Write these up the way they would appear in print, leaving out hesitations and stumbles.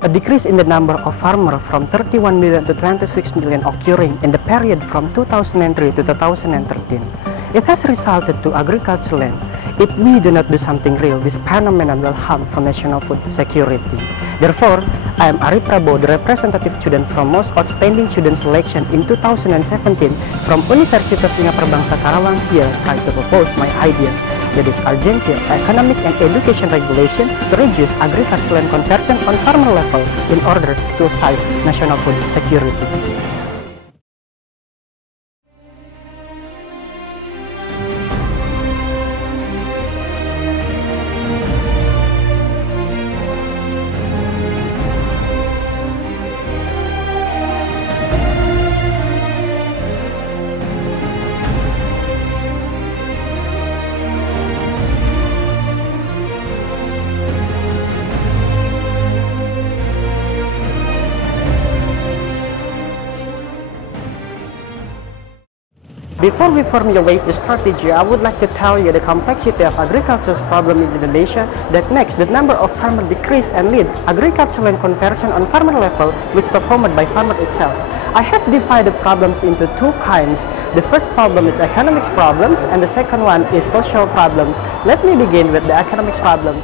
A decrease in the number of farmers from 31 million to 26 million occurring in the period from 2003 to 2013. It has resulted to agricultural land. If we do not do something real, this phenomenon will harm for national food security. Therefore, I am Prabowo, the representative student from most outstanding student selection in 2017 from Universitas Singapura Bangsa Karawang here try to propose my idea. That is urgency of economic and education regulation to reduce agricultural land conversion on farmer level in order to save national food security. Before we formulate the strategy, I would like to tell you the complexity of agriculture's problem in Indonesia that makes the number of farmers decrease and lead agricultural land conversion on farmer level, which performed by farmer itself. I have divided problems into two kinds. The first problem is economics problems and the second one is social problems. Let me begin with the economics problem.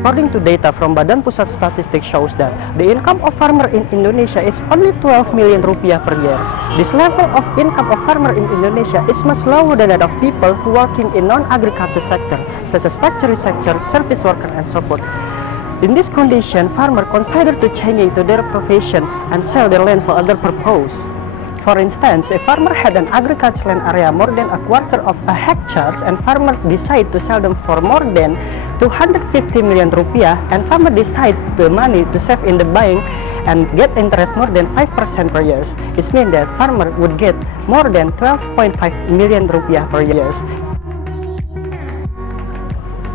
According to data from Badan Pusat Statistik shows that the income of farmer in Indonesia is only 12 million rupiah per year. This level of income of farmer in Indonesia is much lower than that of people who working in non-agriculture sector, such as factory sector, service worker, and so forth. In this condition, farmers consider to changing to their profession and sell their land for other purpose. For instance, if farmer had an agricultural land area more than a quarter of a hectare and farmer decide to sell them for more than 250 million rupiah and farmer decide the money to save in the bank and get interest more than 5% per year, it means that farmer would get more than 12.5 million rupiah per year.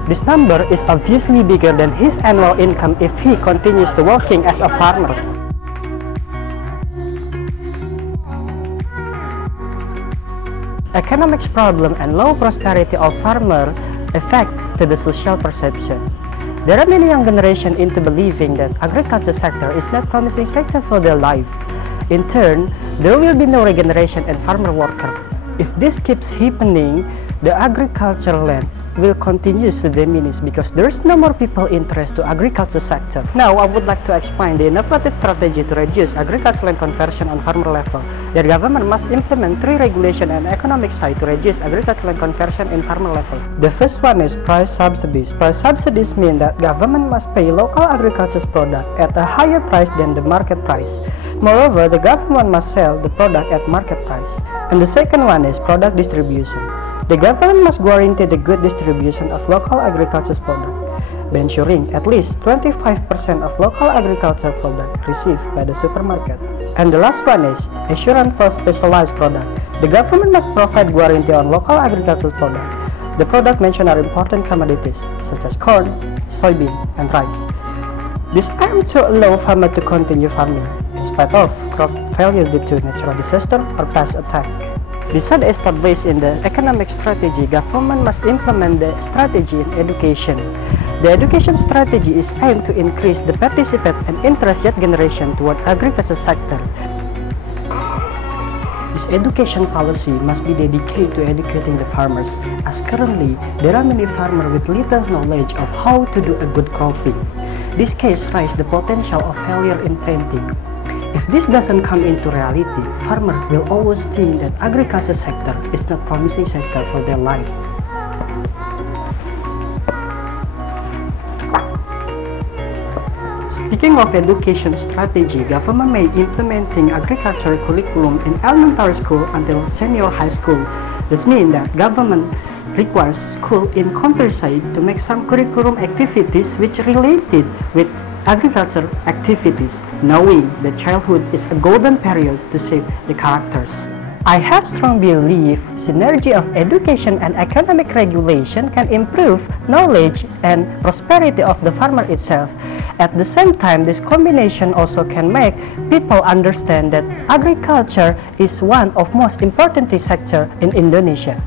This number is obviously bigger than his annual income if he continues to working as a farmer. Economics problem and low prosperity of farmer affect to the social perception. There are many young generation into believing that agriculture sector is not promising sector for their life. In turn, there will be no regeneration in farmer worker. If this keeps happening, the agricultural land will continue to diminish because there is no more people interest to agriculture sector. Now, I would like to explain the innovative strategy to reduce agricultural land conversion on farmer level. The government must implement 3 regulation and economic side to reduce agricultural land conversion in farmer level. The first one is price subsidies. Price subsidies mean that government must pay local agriculture product at a higher price than the market price. Moreover, the government must sell the product at market price. And the second one is product distribution. The government must guarantee the good distribution of local agriculture products by ensuring at least 25% of local agriculture products received by the supermarket. And the last one is assurance for specialized products. The government must provide guarantee on local agriculture products. The products mentioned are important commodities such as corn, soybean, and rice. This aim to allow farmers to continue farming in spite of crop failure due to natural disaster or pest attack. Besides established in the economic strategy, government must implement the strategy in education. The education strategy is aimed to increase the participant and interest youth generation toward agriculture sector. This education policy must be dedicated to educating the farmers, as currently there are many farmers with little knowledge of how to do a good cropping. This case raises the potential of failure in planting. If this doesn't come into reality, farmers will always think that agriculture sector is not promising sector for their life. Speaking of education strategy, government may implementing agriculture curriculum in elementary school until senior high school. This means that government requires school in countryside to make some curriculum activities which related with agriculture activities, knowing that childhood is a golden period to shape the characters. I have strong belief synergy of education and economic regulation can improve knowledge and prosperity of the farmer itself. At the same time, this combination also can make people understand that agriculture is one of most important sector in Indonesia.